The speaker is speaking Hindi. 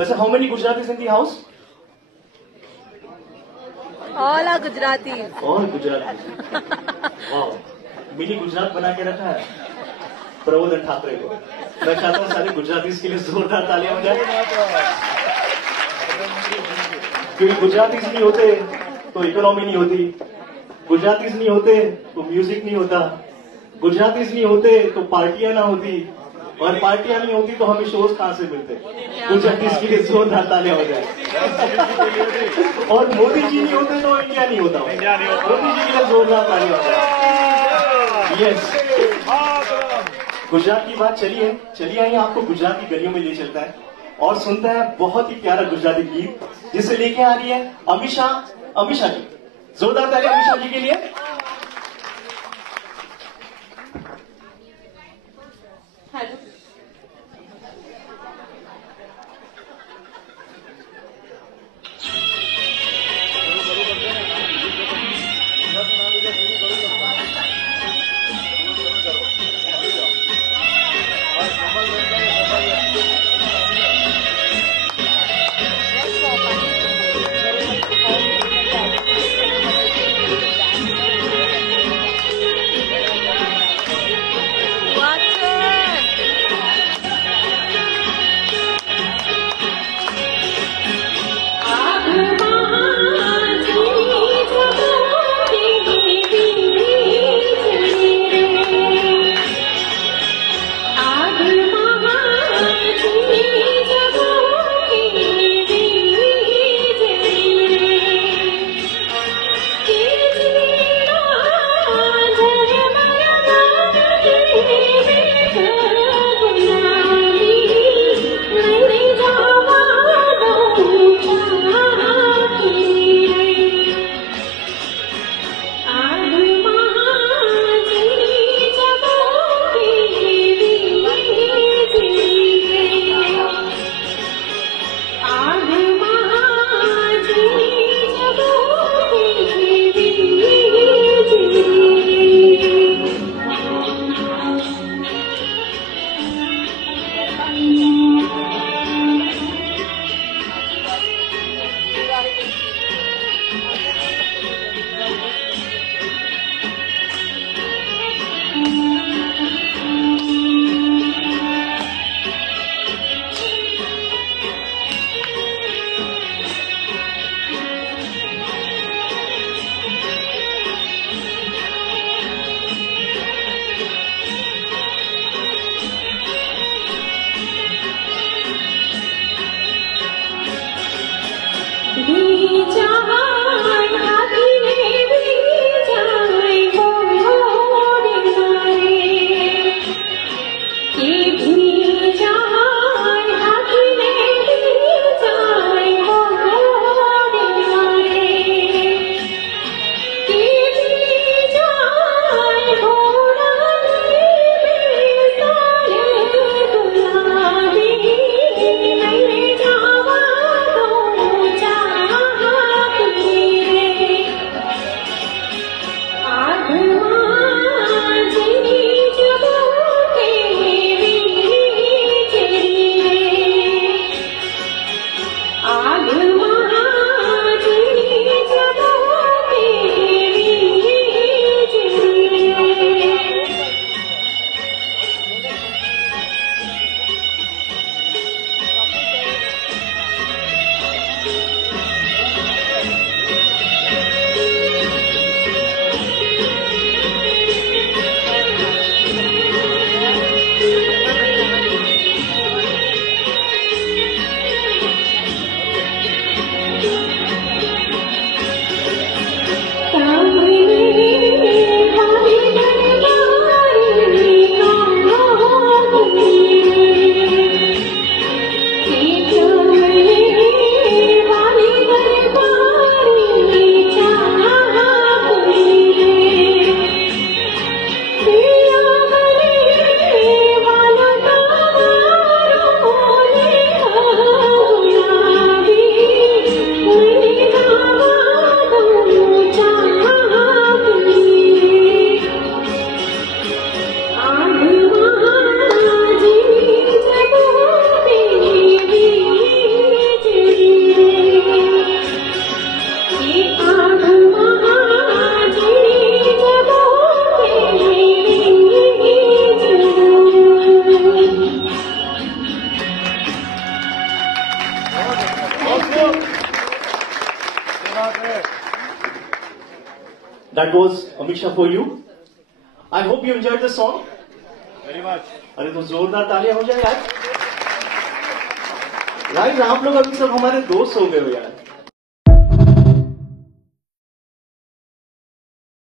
वैसे how many Gujaratis in the house? All are Gujarati. और गुजराती, वाह, मिनी गुजरात बना के रखा है प्रबोधन ठाकरे को। मैं चाहता हूँ सारे गुजरातीज के लिए जोरदार तालियां हो जाए, क्योंकि गुजरातीज नहीं होते तो इकोनॉमी नहीं होती, गुजरातीज नहीं होते तो म्यूजिक नहीं होता, गुजरातीज नहीं होते तो पार्टियां ना होती, और पार्टियां नहीं होती तो हमें शोज कहां से मिलते। गुजरातीज के लिए जोरदार तालियां हो जाए। और मोदी जी नहीं होते तो इंडिया नहीं होता। मोदी जी के लिए जोरदार तालियां हो जाए। यस, गुजरात की बात चलिए आइए आपको गुजरात की गलियों में ले चलता है और सुनता है बहुत ही प्यारा गुजराती गीत जिसे लेके आ रही है अमीषा जी। जोरदार तालियां अमीषा जी के लिए। That was Amisha for you. I hope you enjoyed the song. Very much. अरे तो जोरदार तालियां हो जाए यार. गाइस आप लोग अभी सब हमारे दोस्त हो गए हो यार.